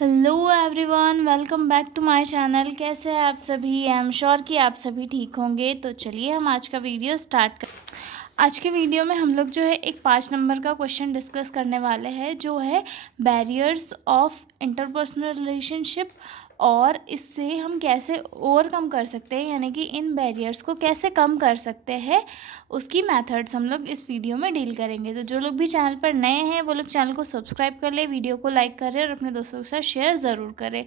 Hello everyone, welcome back to my channel. कैसे हैं आप सभी? आई एम श्योर कि आप सभी ठीक होंगे। तो चलिए हम आज का वीडियो स्टार्ट कर। आज के वीडियो में हम लोग जो है एक 5 नंबर का क्वेश्चन डिस्कस करने वाले हैं, जो है बैरियर्स ऑफ इंटरपर्सनल रिलेशनशिप, और इससे हम कैसे ओवरकम कर सकते हैं, यानी कि इन बैरियर्स को कैसे कम कर सकते हैं, उसकी मेथड्स हम लोग इस वीडियो में डील करेंगे। तो जो लोग भी चैनल पर नए हैं वो लोग चैनल को सब्सक्राइब कर ले, वीडियो को लाइक करें और अपने दोस्तों के साथ शेयर ज़रूर करें।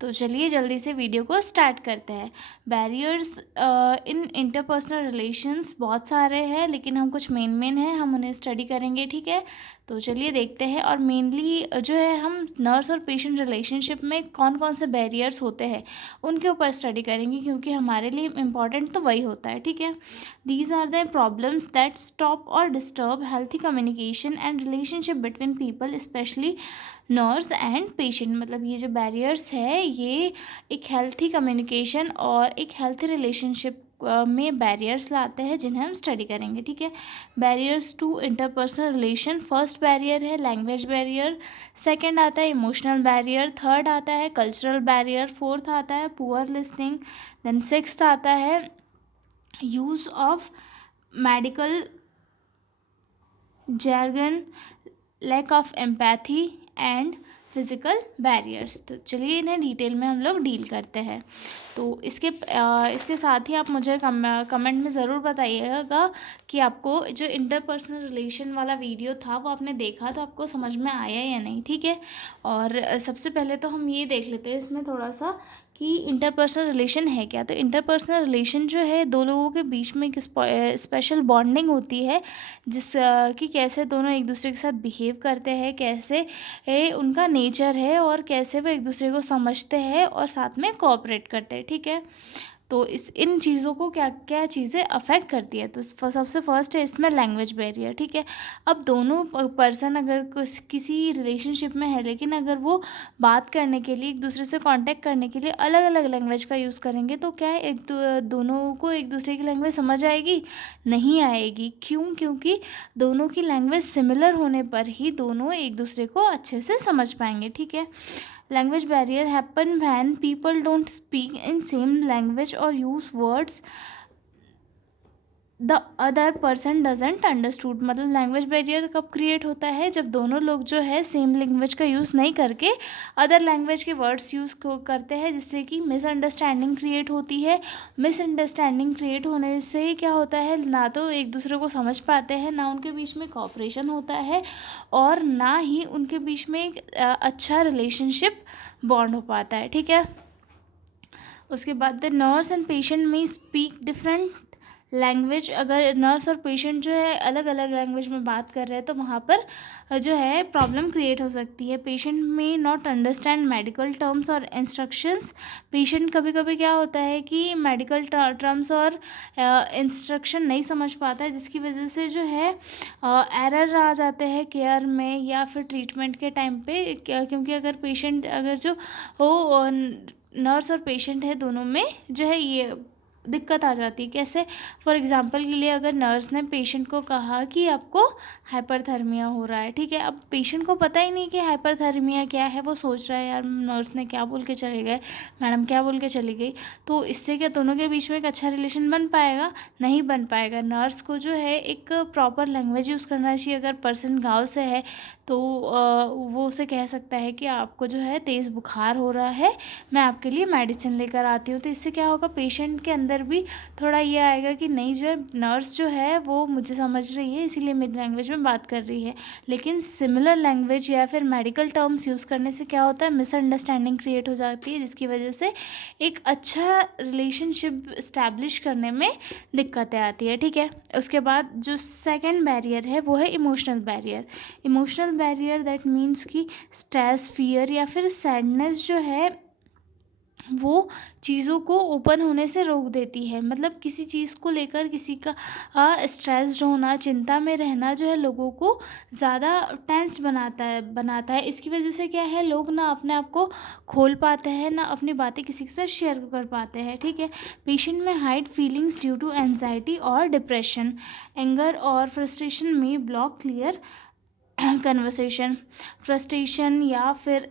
तो चलिए जल्दी से वीडियो को स्टार्ट करते हैं। बैरियर्स इन इंटरपर्सनल रिलेशंस बहुत सारे हैं, लेकिन हम कुछ मेन हैं, हम उन्हें स्टडी करेंगे, ठीक है। तो चलिए देखते हैं। और मेनली जो है हम नर्स और पेशेंट रिलेशनशिप में कौन कौन से बैरियर्स होते हैं उनके ऊपर स्टडी करेंगे, क्योंकि हमारे लिए इम्पॉर्टेंट तो वही होता है, ठीक है। These are the problems that stop or disturb healthy communication and relationship between people, especially nurse and patient। मतलब ये जो बैरियर्स है ये एक हेल्थी कम्युनिकेशन और एक हेल्थी रिलेशनशिप में बैरियर्स लाते हैं, जिन्हें हम स्टडी करेंगे, ठीक है। Barriers to interpersonal relation, first barrier है लैंग्वेज बैरियर, सेकंड आता है इमोशनल बैरियर, थर्ड आता है कल्चरल बैरियर, फोर्थ आता है पुअर लिसनिंग, देन सिक्स्थ आता है use of medical jargon, lack of empathy and physical barriers. तो चलिए इन्हें डिटेल में हम लोग डील करते हैं। तो इसके साथ ही आप मुझे कमेंट में ज़रूर बताइएगा कि आपको जो इंटरपर्सनल रिलेशन वाला वीडियो था वो आपने देखा तो आपको समझ में आया या नहीं, ठीक है। और सबसे पहले तो हम ये देख लेते हैं इसमें थोड़ा सा कि इंटरपर्सनल रिलेशन है क्या। तो इंटरपर्सनल रिलेशन जो है दो लोगों के बीच में एक स्पेशल बॉन्डिंग होती है, जिस कि कैसे दोनों एक दूसरे के साथ बिहेव करते हैं, कैसे उनका नेचर है और कैसे वो एक दूसरे को समझते हैं और साथ में कोऑपरेट करते हैं, ठीक है। तो इन चीज़ों को क्या क्या चीज़ें अफेक्ट करती है। तो सबसे फर्स्ट है इसमें लैंग्वेज बैरियर, ठीक है। अब दोनों पर्सन अगर किसी रिलेशनशिप में है, लेकिन अगर वो बात करने के लिए एक दूसरे से कांटेक्ट करने के लिए अलग अलग लैंग्वेज का यूज़ करेंगे, तो क्या है दोनों को एक दूसरे की लैंग्वेज समझ आएगी? नहीं आएगी। क्यों? क्योंकि दोनों की लैंग्वेज सिमिलर होने पर ही दोनों एक दूसरे को अच्छे से समझ पाएंगे, ठीक है। Language barrier happen when people don't speak in same language or use words the other person doesn't understood. मतलब लैंग्वेज बैरियर कब क्रिएट होता है? जब दोनों लोग जो है सेम लैंग्वेज का यूज़ नहीं करके अदर लैंग्वेज के वर्ड्स यूज़ करते हैं, जिससे कि मिसअंडरस्टैंडिंग क्रिएट होती है। मिसअंडरस्टैंडिंग क्रिएट होने से क्या होता है, ना तो एक दूसरे को समझ पाते हैं, ना उनके बीच में कॉपरेशन होता है, और ना ही उनके बीच में एक अच्छा रिलेशनशिप बॉन्ड हो पाता है, ठीक है। उसके बाद द नर्स एंड पेशेंट में स्पीक डिफरेंट लैंग्वेज। अगर नर्स और पेशेंट जो है अलग अलग लैंग्वेज में बात कर रहे हैं तो वहाँ पर जो है प्रॉब्लम क्रिएट हो सकती है। Patient may not understand medical terms और इंस्ट्रक्शंस। पेशेंट कभी कभी क्या होता है कि मेडिकल टर्म्स और इंस्ट्रक्शन नहीं समझ पाता है, जिसकी वजह से जो है एरर आ जाते हैं केयर में या फिर ट्रीटमेंट के टाइम पे। क्योंकि अगर जो हो नर्स और पेशेंट है दोनों में जो है ये दिक्कत आ जाती है। कैसे? फॉर एग्जांपल के लिए अगर नर्स ने पेशेंट को कहा कि आपको हाइपरथर्मिया हो रहा है, ठीक है। अब पेशेंट को पता ही नहीं कि हाइपरथर्मिया क्या है, वो सोच रहा है यार नर्स ने क्या बोल के चले गए, मैडम क्या बोल के चली गई। तो इससे क्या दोनों के बीच में एक अच्छा रिलेशन बन पाएगा? नहीं बन पाएगा। नर्स को जो है एक प्रॉपर लैंग्वेज यूज़ करना चाहिए। अगर पर्सन गाँव से है तो वो उसे कह सकता है कि आपको जो है तेज़ बुखार हो रहा है, मैं आपके लिए मेडिसिन लेकर आती हूँ। तो इससे क्या होगा, पेशेंट के अंदर भी थोड़ा ये आएगा कि नहीं, जो है नर्स जो है वो मुझे समझ रही है, इसीलिए मेरी लैंग्वेज में बात कर रही है। लेकिन सिमिलर लैंग्वेज या फिर मेडिकल टर्म्स यूज़ करने से क्या होता है, मिसअंडरस्टैंडिंग क्रिएट हो जाती है, जिसकी वजह से एक अच्छा रिलेशनशिप इस्टेब्लिश करने में दिक्कतें आती है, ठीक है। उसके बाद जो सेकेंड बैरियर है वो है emotional barrier. Emotional barrier that means कि स्ट्रेस, फियर या फिर सैडनेस जो है वो चीज़ों को ओपन होने से रोक देती है। मतलब किसी चीज़ को लेकर किसी का स्ट्रेस्ड होना, चिंता में रहना जो है लोगों को ज़्यादा टेंस्ड बनाता है। इसकी वजह से क्या है, लोग ना अपने आप को खोल पाते हैं, ना अपनी बातें किसी के साथ शेयर कर पाते हैं, ठीक है। पेशेंट में hide feelings due to anxiety और डिप्रेशन, एंगर और फ्रस्ट्रेशन में ब्लॉक क्लियर कन्वर्सेशन, फ्रस्ट्रेशन या फिर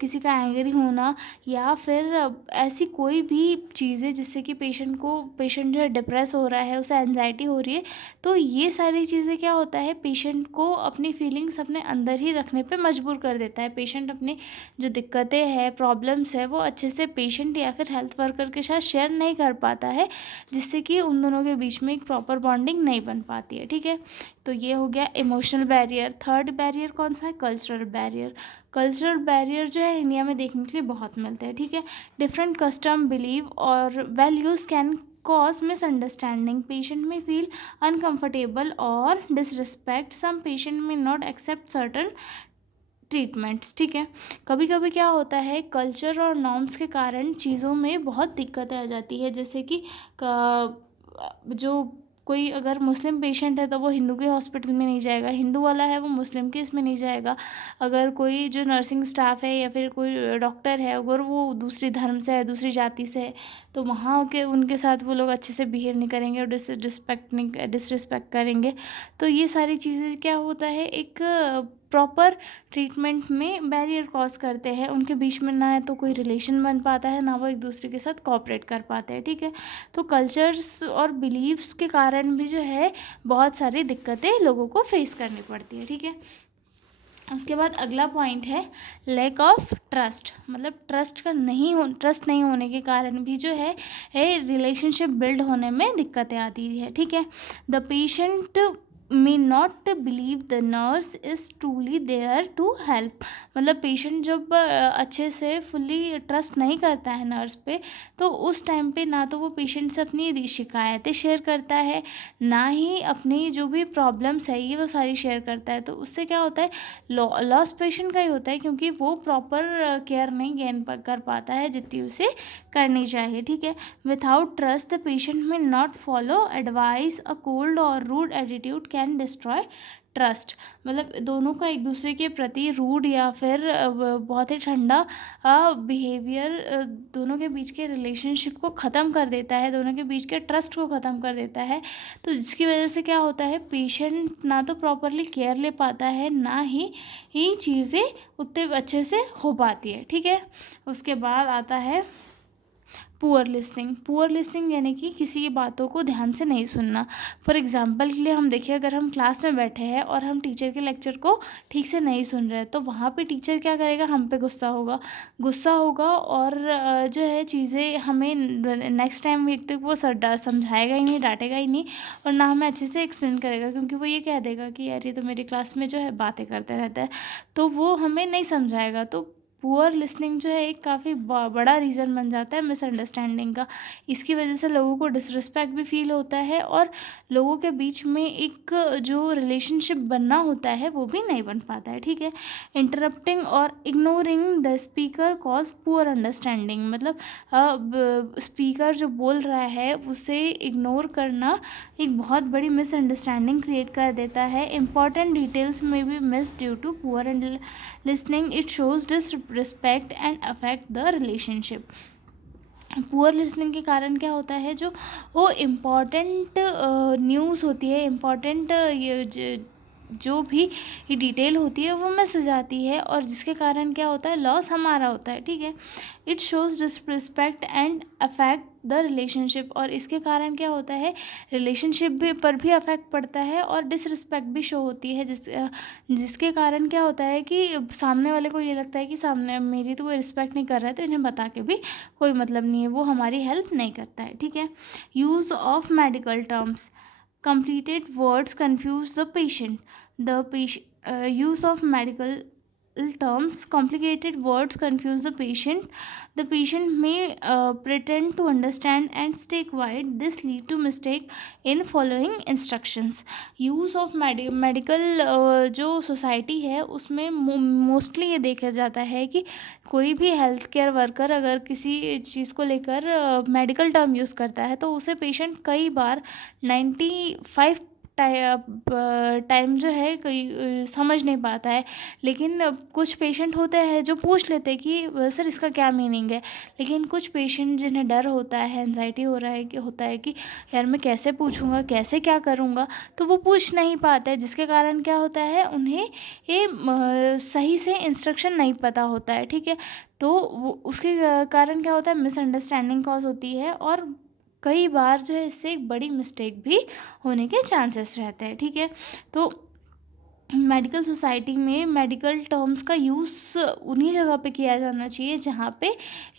किसी का एंग्री होना, या फिर ऐसी कोई भी चीज़ें जिससे कि पेशेंट जो है डिप्रेस हो रहा है, उसे एंजाइटी हो रही है, तो ये सारी चीज़ें क्या होता है, पेशेंट को अपनी फीलिंग्स अपने अंदर ही रखने पे मजबूर कर देता है। पेशेंट अपनी जो दिक्कतें हैं, प्रॉब्लम्स है, वो अच्छे से पेशेंट या फिर हेल्थ वर्कर के साथ शेयर नहीं कर पाता है, जिससे कि उन दोनों के बीच में एक प्रॉपर बॉन्डिंग नहीं बन पाती है। ठीक है, तो ये हो गया इमोशनल बैरियर। थर्ड बैरियर कौन सा है? Cultural barrier. कल्चरल बैरियर जो है इंडिया में देखने के लिए बहुत मिलते हैं। ठीक है, डिफरेंट कस्टम, बिलीव और values can cause misunderstanding. Patient may feel uncomfortable or disrespect. Some patient may not accept certain treatments. ठीक है, कभी कभी क्या होता है, कल्चर और नॉर्म्स के कारण चीज़ों में बहुत दिक्कतें आ जाती है। जैसे कि जो कोई अगर मुस्लिम पेशेंट है तो वो हिंदू के हॉस्पिटल में नहीं जाएगा, हिंदू वाला है वो मुस्लिम के इसमें नहीं जाएगा। अगर कोई जो नर्सिंग स्टाफ है या फिर कोई डॉक्टर है, अगर वो दूसरी धर्म से है, दूसरी जाति से है, तो वहाँ के उनके साथ वो लोग अच्छे से बिहेव नहीं करेंगे और डिसरिस्पेक्ट करेंगे। तो ये सारी चीज़ें क्या होता है, एक प्रॉपर ट्रीटमेंट में बैरियर कॉज करते हैं। उनके बीच में ना तो कोई रिलेशन बन पाता है, ना वो एक दूसरे के साथ कोऑपरेट कर पाते हैं। ठीक है, तो कल्चर्स और बिलीव्स के कारण भी जो है बहुत सारी दिक्कतें लोगों को फेस करनी पड़ती है। ठीक है, उसके बाद अगला पॉइंट है लैक ऑफ ट्रस्ट। मतलब ट्रस्ट नहीं होने के कारण भी जो है रिलेशनशिप बिल्ड होने में दिक्कतें आती है। ठीक है, the patient may not believe the nurse is truly there to help। मतलब पेशेंट जब अच्छे से फुल्ली ट्रस्ट नहीं करता है नर्स पे, तो उस टाइम पे ना तो वो पेशेंट से अपनी शिकायतें शेयर करता है, ना ही अपनी जो भी प्रॉब्लम्स है ये वो सारी शेयर करता है। तो उससे क्या होता है, लॉस पेशेंट का ही होता है, क्योंकि वो प्रॉपर केयर नहीं गेन कर पाता है जितनी उसे करनी चाहिए। ठीक है, without trust the patient may not follow advice. A cold और rude attitude can destroy trust. मतलब दोनों का एक दूसरे के प्रति रूड या फिर बहुत ही ठंडा बिहेवियर दोनों के बीच के रिलेशनशिप को ख़त्म कर देता है, दोनों के बीच के ट्रस्ट को ख़त्म कर देता है। तो जिसकी वजह से क्या होता है, पेशेंट ना तो प्रॉपरली केयर ले पाता है, ना ही चीज़ें उतने अच्छे से हो पाती है। ठीक है, उसके बाद आता है पुअर लिसनिंग यानी कि किसी की बातों को ध्यान से नहीं सुनना। फॉर एग्जांपल के लिए हम देखिए, अगर हम क्लास में बैठे हैं और हम टीचर के लेक्चर को ठीक से नहीं सुन रहे हैं, तो वहाँ पे टीचर क्या करेगा, हम पे गुस्सा होगा और जो है चीज़ें हमें नेक्स्ट टाइम एक तो वो समझाएगा ही नहीं, डांटेगा ही नहीं, और ना हमें अच्छे से एक्सप्लेन करेगा, क्योंकि वो ये कह देगा कि यार ये तो मेरी क्लास में जो है बातें करते रहता है, तो वो हमें नहीं समझाएगा। तो पुअर लिसनिंग जो है एक काफ़ी बड़ा रीज़न बन जाता है मिसअंडरस्टैंडिंग का। इसकी वजह से लोगों को डिसरिस्पेक्ट भी फील होता है, और लोगों के बीच में एक जो रिलेशनशिप बनना होता है वो भी नहीं बन पाता है। ठीक है, इंटरप्टिंग और ignoring the speaker cause poor understanding. मतलब स्पीकर जो बोल रहा है उसे इग्नोर करना एक बहुत बड़ी मिसअंडरस्टैंडिंग क्रिएट कर देता है। इंपॉर्टेंट डिटेल्स में भी miss due to poor listening. It shows disrespect and affect the relationship. Poor listening के कारण क्या होता है, जो वो इम्पॉर्टेंट न्यूज़ होती है, इम्पॉर्टेंट ये जो भी ये डिटेल होती है वो मिस हो जाती है, और जिसके कारण क्या होता है, लॉस हमारा होता है। ठीक है, it shows disrespect and affect the relationship. और इसके कारण क्या होता है, रिलेशनशिप भी पर भी अफेक्ट पड़ता है और डिसरिस्पेक्ट भी शो होती है, जिसके कारण क्या होता है कि सामने वाले को ये लगता है कि सामने मेरी तो कोई रिस्पेक्ट नहीं कर रहा है, तो इन्हें बता के भी कोई मतलब नहीं है, वो हमारी हेल्प नहीं करता है। ठीक है, use of medical terms. Completed words confuse the patient. Use of medical terms, complicated words confuse the patient. The patient may pretend to understand and stay quiet. This lead to mistake in following instructions. Use of medical जो society है उसमें mostly ये देखा जाता है कि कोई भी हेल्थ केयर वर्कर अगर किसी चीज़ को लेकर मेडिकल टर्म यूज़ करता है, तो उसे पेशेंट कई बार 95 टाइम जो है कोई समझ नहीं पाता है। लेकिन कुछ पेशेंट होते हैं जो पूछ लेते हैं कि सर इसका क्या मीनिंग है। लेकिन कुछ पेशेंट जिन्हें डर होता है, एंजाइटी हो रहा है कि होता है कि यार मैं कैसे पूछूंगा, कैसे क्या करूंगा, तो वो पूछ नहीं पाते हैं, जिसके कारण क्या होता है उन्हें ये सही से इंस्ट्रक्शन नहीं पता होता है। ठीक है, तो वो उसके कारण क्या होता है, मिसअंडरस्टैंडिंग कॉज होती है और कई बार जो है इससे एक बड़ी मिस्टेक भी होने के चांसेस रहते हैं। ठीक है, तो मेडिकल सोसाइटी में मेडिकल टर्म्स का यूज़ उन्हीं जगह पे किया जाना चाहिए जहाँ पे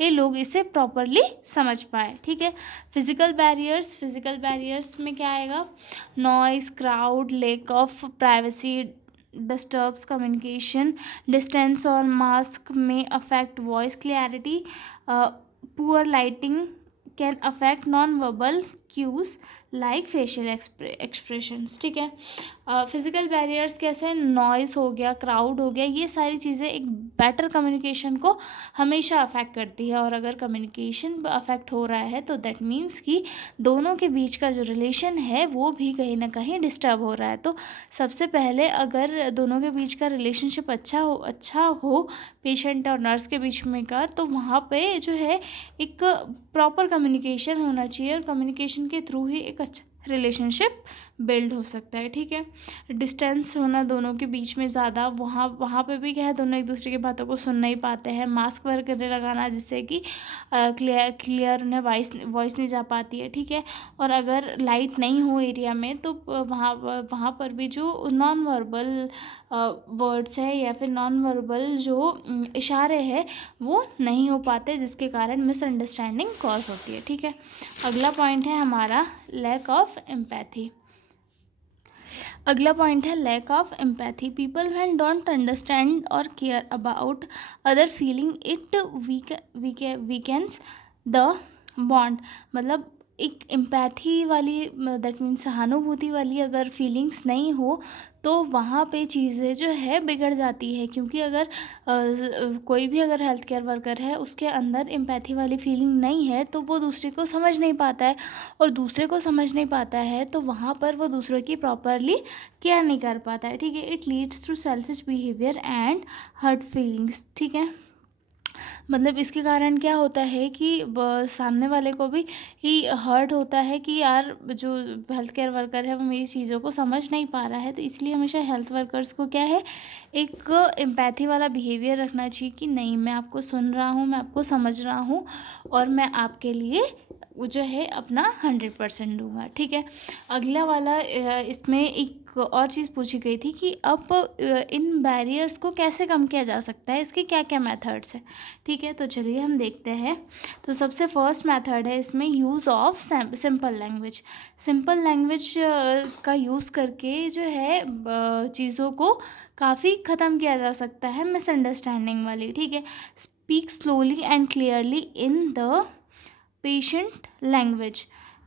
ये लोग इसे प्रॉपरली समझ पाए। ठीक है, फिज़िकल बैरियर्स में क्या आएगा, noise, crowd, lack of privacy disturbs communication, distance और मास्क में affect voice clarity, poor lighting can affect non verbal cues like facial expressions. ठीक है, फिज़िकल बैरियर्स कैसे, नॉइस हो गया, क्राउड हो गया, ये सारी चीज़ें एक बेटर कम्युनिकेशन को हमेशा अफेक्ट करती है। और अगर कम्युनिकेशन अफेक्ट हो रहा है तो दैट मीन्स कि दोनों के बीच का जो रिलेशन है वो भी कहीं ना कहीं डिस्टर्ब हो रहा है। तो सबसे पहले अगर दोनों के बीच का रिलेशनशिप अच्छा हो पेशेंट और नर्स के बीच में का, तो वहाँ पे जो है एक प्रॉपर कम्युनिकेशन होना चाहिए और कम्युनिकेशन के थ्रू ही एक अच्छा रिलेशनशिप बिल्ड हो सकता है। ठीक है, डिस्टेंस होना दोनों के बीच में ज़्यादा, वहाँ पे भी क्या है, दोनों एक दूसरे की बातों को सुन नहीं पाते हैं। मास्क वगैरह लगाना जिससे कि क्लियर उन्हें वॉइस नहीं जा पाती है। ठीक है, और अगर लाइट नहीं हो एरिया में तो वहाँ पर भी जो नॉन वर्बल वर्ड्स है या फिर नॉन वर्बल जो इशारे हैं वो नहीं हो पाते, जिसके कारण मिसअंडरस्टैंडिंग कॉज होती है। ठीक है, अगला पॉइंट है हमारा लैक ऑफ एम्पैथी। अगला पॉइंट है lack of empathy. People when don't understand और care about other feeling it weakens the bond. मतलब एक एम्पैथी वाली, दैट मीन्स सहानुभूति वाली अगर फीलिंग्स नहीं हो तो वहाँ पे चीज़ें जो है बिगड़ जाती है। क्योंकि अगर कोई भी अगर हेल्थ केयर वर्कर है उसके अंदर एम्पैथी वाली फीलिंग नहीं है तो वो दूसरे को समझ नहीं पाता है, और दूसरे को समझ नहीं पाता है तो वहाँ पर वो दूसरों की प्रॉपरली केयर नहीं कर पाता है। ठीक है, it leads to selfish behaviour and hurt feelings. ठीक है, मतलब इसके कारण क्या होता है कि सामने वाले को भी ही हर्ट होता है कि यार जो हेल्थ केयर वर्कर है वो मेरी चीज़ों को समझ नहीं पा रहा है। तो इसलिए हमेशा हेल्थ वर्कर्स को क्या है, एक एम्पैथी वाला बिहेवियर रखना चाहिए कि नहीं, मैं आपको सुन रहा हूँ, मैं आपको समझ रहा हूँ और मैं आपके लिए वो जो है अपना 100% दूंगा। ठीक है, अगला वाला इसमें एक और चीज़ पूछी गई थी कि अब इन बैरियर्स को कैसे कम किया जा सकता है, इसके क्या क्या मेथड्स हैं। ठीक है, तो चलिए हम देखते हैं। तो सबसे फर्स्ट मेथड है इसमें use of simple language. Simple language का यूज़ करके जो है चीज़ों को काफ़ी ख़त्म किया जा सकता है मिसअंडरस्टैंडिंग वाली। ठीक है, speak slowly and clearly in the patient language,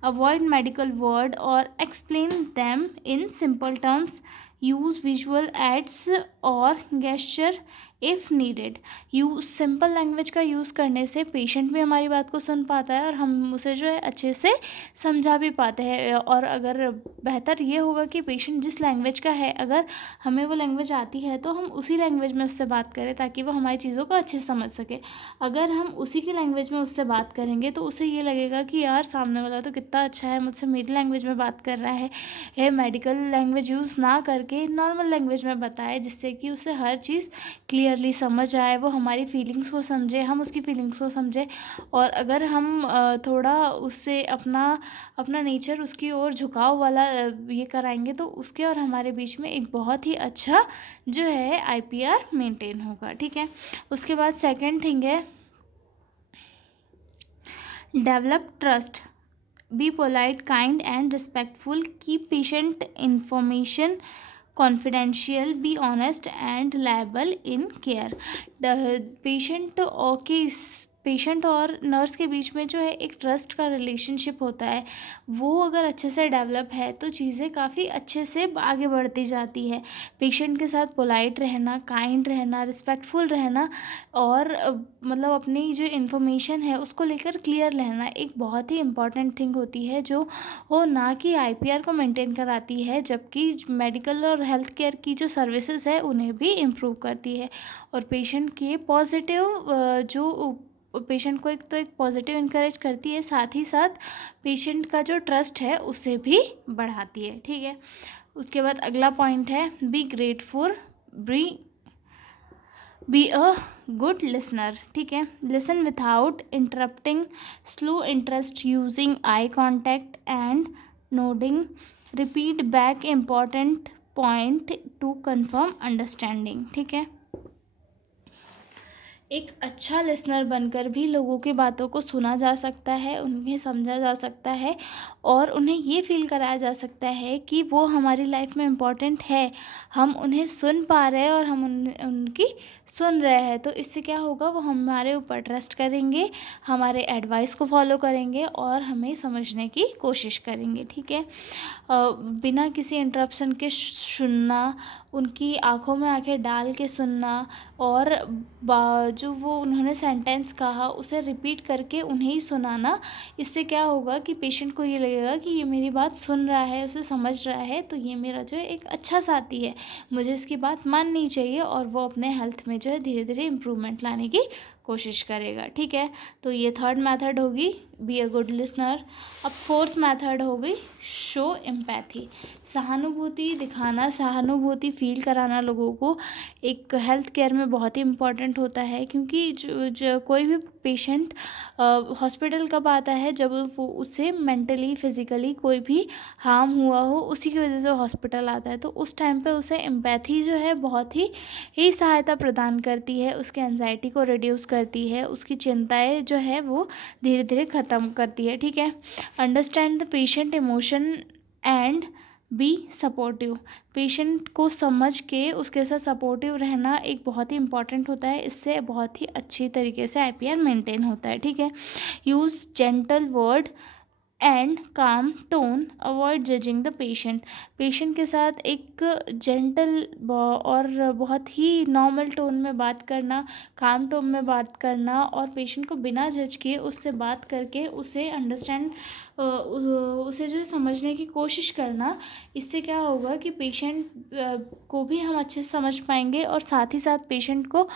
avoid medical word or explain them in simple terms, use visual aids or gesture if needed. Use simple language का यूज़ करने से पेशेंट भी हमारी बात को सुन पाता है और हम उसे जो है अच्छे से समझा भी पाते हैं। और अगर बेहतर ये होगा कि पेशेंट जिस लैंग्वेज का है, अगर हमें वो लैंग्वेज आती है तो हम उसी लैंग्वेज में उससे बात करें ताकि वो हमारी चीज़ों को अच्छे से समझ सके। अगर हम उसी की लैंग्वेज में उससे बात करेंगे तो उसे ये लगेगा कि यार सामने वाला तो कितना अच्छा है, मुझसे मेरी लैंग्वेज में बात कर रहा है मेडिकल लैंग्वेज यूज़ ना करके नॉर्मल लैंग्वेज में बताए, जिससे कि उसे हर चीज़ क्लियरली समझ आए, वो हमारी फीलिंग्स को समझे, हम उसकी फीलिंग्स को समझे। और अगर हम थोड़ा उससे अपना नेचर उसकी ओर झुकाव वाला ये कराएंगे तो उसके और हमारे बीच में एक बहुत ही अच्छा जो है IPR मेंटेन होगा। ठीक है, उसके बाद सेकंड थिंग है develop trust, be polite, kind and respectful, keep patient information confidential, be honest and liable in care. Patient के पेशेंट और नर्स के बीच में जो है एक ट्रस्ट का रिलेशनशिप होता है, वो अगर अच्छे से डेवलप है तो चीज़ें काफ़ी अच्छे से आगे बढ़ती जाती है। पेशेंट के साथ पोलाइट रहना, काइंड रहना, रिस्पेक्टफुल रहना और मतलब अपनी जो इन्फॉर्मेशन है उसको लेकर क्लियर रहना एक बहुत ही इम्पॉर्टेंट थिंग होती है, जो वो ना कि आईपीआर को मेंटेन कराती है, जबकि मेडिकल और हेल्थ केयर की जो सर्विसेज है उन्हें भी इम्प्रूव करती है। और पेशेंट के पॉजिटिव जो पेशेंट को एक पॉजिटिव इनकरेज करती है, साथ ही साथ पेशेंट का जो ट्रस्ट है उसे भी बढ़ाती है। ठीक है, उसके बाद अगला पॉइंट है be grateful, be a good listener. ठीक है, listen without interrupting, slow interest using eye contact and nodding, repeat back important point two confirm understanding. ठीक है, एक अच्छा लिसनर बनकर भी लोगों की बातों को सुना जा सकता है, उन्हें समझा जा सकता है और उन्हें ये फ़ील कराया जा सकता है कि वो हमारी लाइफ में इम्पोर्टेंट है, हम उन्हें सुन पा रहे हैं और हम उनकी सुन रहे हैं। तो इससे क्या होगा, वो हमारे ऊपर ट्रस्ट करेंगे, हमारे एडवाइस को फॉलो करेंगे और हमें समझने की कोशिश करेंगे। ठीक है, बिना किसी इंटरप्शन के सुनना, उनकी आंखों में आंखें डाल के सुनना और जो वो उन्होंने सेंटेंस कहा उसे रिपीट करके उन्हें ही सुनाना, इससे क्या होगा कि पेशेंट को ये लगेगा कि ये मेरी बात सुन रहा है, उसे समझ रहा है, तो ये मेरा जो है एक अच्छा साथी है, मुझे इसकी बात माननी चाहिए और वो अपने हेल्थ में जो है धीरे धीरे इम्प्रूवमेंट लाने की कोशिश करेगा। ठीक है, तो ये थर्ड मेथड होगी बी अ गुड लिसनर। अब फोर्थ मेथड होगी शो एम्पैथी, सहानुभूति दिखाना, सहानुभूति फील कराना लोगों को एक हेल्थ केयर में बहुत ही इम्पॉर्टेंट होता है, क्योंकि जो कोई भी पेशेंट हॉस्पिटल कब आता है, जब वो उसे मेंटली फिज़िकली कोई भी हार्म हुआ हो, उसी की वजह से हॉस्पिटल आता है, तो उस टाइम पे उसे एम्पैथी जो है बहुत ही सहायता प्रदान करती है, उसके एंजाइटी को रिड्यूस करती है, उसकी चिंताएं जो है वो धीरे धीरे ख़त्म करती है। ठीक है, understand the patient emotion and be supportive, patient को समझ के उसके साथ सपोर्टिव रहना एक बहुत ही इंपॉर्टेंट होता है, इससे बहुत ही अच्छी तरीके से आईपीआर मेंटेन होता है। ठीक है, यूज़ जेंटल वर्ड एंड काम tone, avoid judging the patient, patient के साथ एक जेंटल और बहुत ही नॉर्मल टोन में बात करना, काम टोन में बात करना और पेशेंट को बिना जज किए उससे बात करके उसे अंडरस्टैंड, उसे जो है समझने की कोशिश करना, इससे क्या होगा कि पेशेंट को भी हम अच्छे से समझ पाएंगे और साथ ही साथ पेशेंट को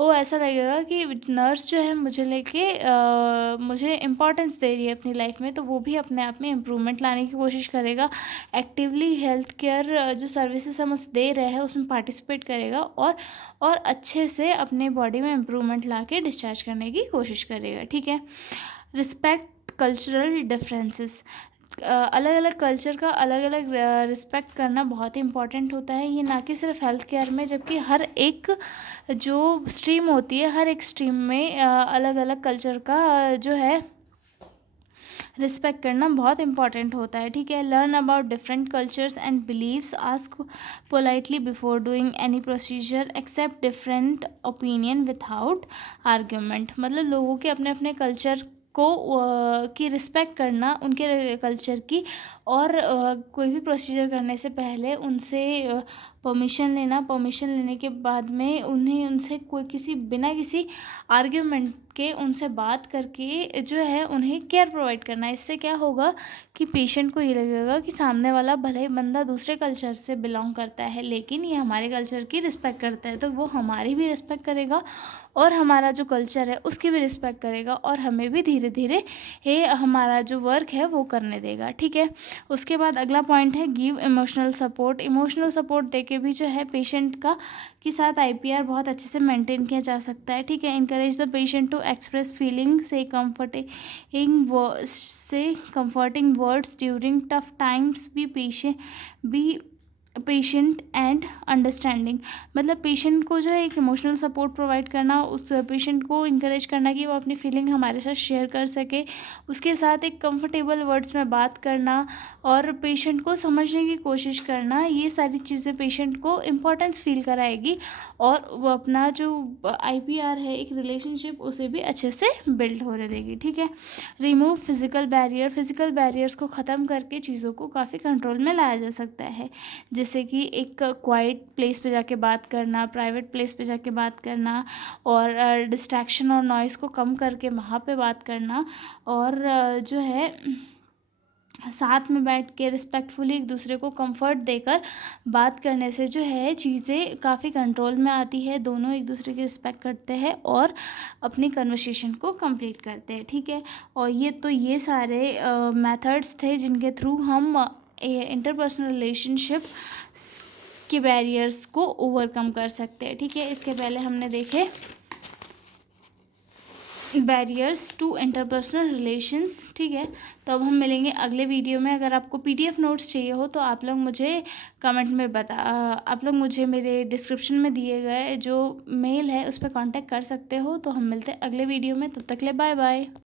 वो ऐसा लगेगा कि नर्स जो है मुझे लेके मुझे इम्पोर्टेंस दे रही है अपनी लाइफ में, तो वो भी अपने आप में इम्प्रूवमेंट लाने की कोशिश करेगा, एक्टिवली हेल्थ केयर जो सर्विसेज हम उसे दे रहे हैं उसमें पार्टिसिपेट करेगा और अच्छे से अपने बॉडी में इम्प्रूवमेंट ला के डिस्चार्ज करने की कोशिश करेगा। ठीक है, रिस्पेक्ट कल्चरल डिफरेंसेस, अलग अलग कल्चर का अलग अलग रिस्पेक्ट करना बहुत ही इम्पॉर्टेंट होता है, ये ना कि सिर्फ हेल्थ केयर में, जबकि हर एक जो स्ट्रीम होती है, हर एक स्ट्रीम में अलग अलग कल्चर का जो है रिस्पेक्ट करना बहुत इंपॉर्टेंट होता है। ठीक है, learn about different cultures and believes, ask politely before doing any procedure, accept different opinion without argument, मतलब लोगों के अपने अपने कल्चर को की रिस्पेक्ट करना, उनके कल्चर की, और कोई भी प्रोसीजर करने से पहले उनसे परमिशन लेना, परमिशन लेने के बाद में उन्हें उनसे कोई किसी बिना किसी आर्ग्यूमेंट के उनसे बात करके जो है उन्हें केयर प्रोवाइड करना। इससे क्या होगा कि पेशेंट को ये लगेगा कि सामने वाला भले ही बंदा दूसरे कल्चर से बिलोंग करता है लेकिन ये हमारे कल्चर की रिस्पेक्ट करता है, तो वो हमारी भी रिस्पेक्ट करेगा और हमारा जो कल्चर है उसकी भी रिस्पेक्ट करेगा और हमें भी धीरे धीरे ये हमारा जो वर्क है वो करने देगा। ठीक है, उसके बाद अगला पॉइंट है give emotional support, emotional support देके भी जो है पेशेंट का के साथ आईपीआर बहुत अच्छे से मेंटेन किया जा सकता है। ठीक है, encourage the patient to express feeling, say comforting words during tough times, be patient and understanding, मतलब पेशेंट को जो है एक इमोशनल सपोर्ट प्रोवाइड करना, उस पेशेंट को इंकरेज करना कि वो अपनी फीलिंग हमारे साथ शेयर कर सके, उसके साथ एक कंफर्टेबल वर्ड्स में बात करना और पेशेंट को समझने की कोशिश करना, ये सारी चीज़ें पेशेंट को इम्पोर्टेंस फील कराएगी और वो अपना जो IPR है एक रिलेशनशिप उसे भी अच्छे से बिल्ड होने देगी। ठीक है। Remove physical barrier, physical barriers को ख़त्म करके चीज़ों को काफ़ी कंट्रोल में लाया जा सकता है, जैसे कि एक क्वाइट प्लेस पे जाके बात करना, प्राइवेट प्लेस पे जाके बात करना और डिस्ट्रैक्शन और नॉइज़ को कम करके वहाँ पे बात करना और जो है साथ में बैठ के रिस्पेक्टफुली एक दूसरे को कंफर्ट देकर बात करने से जो है चीज़ें काफ़ी कंट्रोल में आती है, दोनों एक दूसरे की रिस्पेक्ट करते हैं और अपनी कन्वर्सेशन को कंप्लीट करते हैं। ठीक है। और ये सारे मेथड्स थे जिनके थ्रू हम इंटरपर्सनल रिलेशनशिप के बैरियर्स को ओवरकम कर सकते हैं। ठीक है। इसके पहले हमने देखे बैरियर्स टू इंटरपर्सनल रिलेशंस। ठीक है। तो अब हम मिलेंगे अगले वीडियो में। अगर आपको PDF नोट्स चाहिए हो तो आप लोग मुझे कमेंट में आप लोग मुझे मेरे डिस्क्रिप्शन में दिए गए जो मेल है उस पर कांटेक्ट कर सकते हो। तो हम मिलते हैं अगले वीडियो में, तब तक के लिए बाय बाय।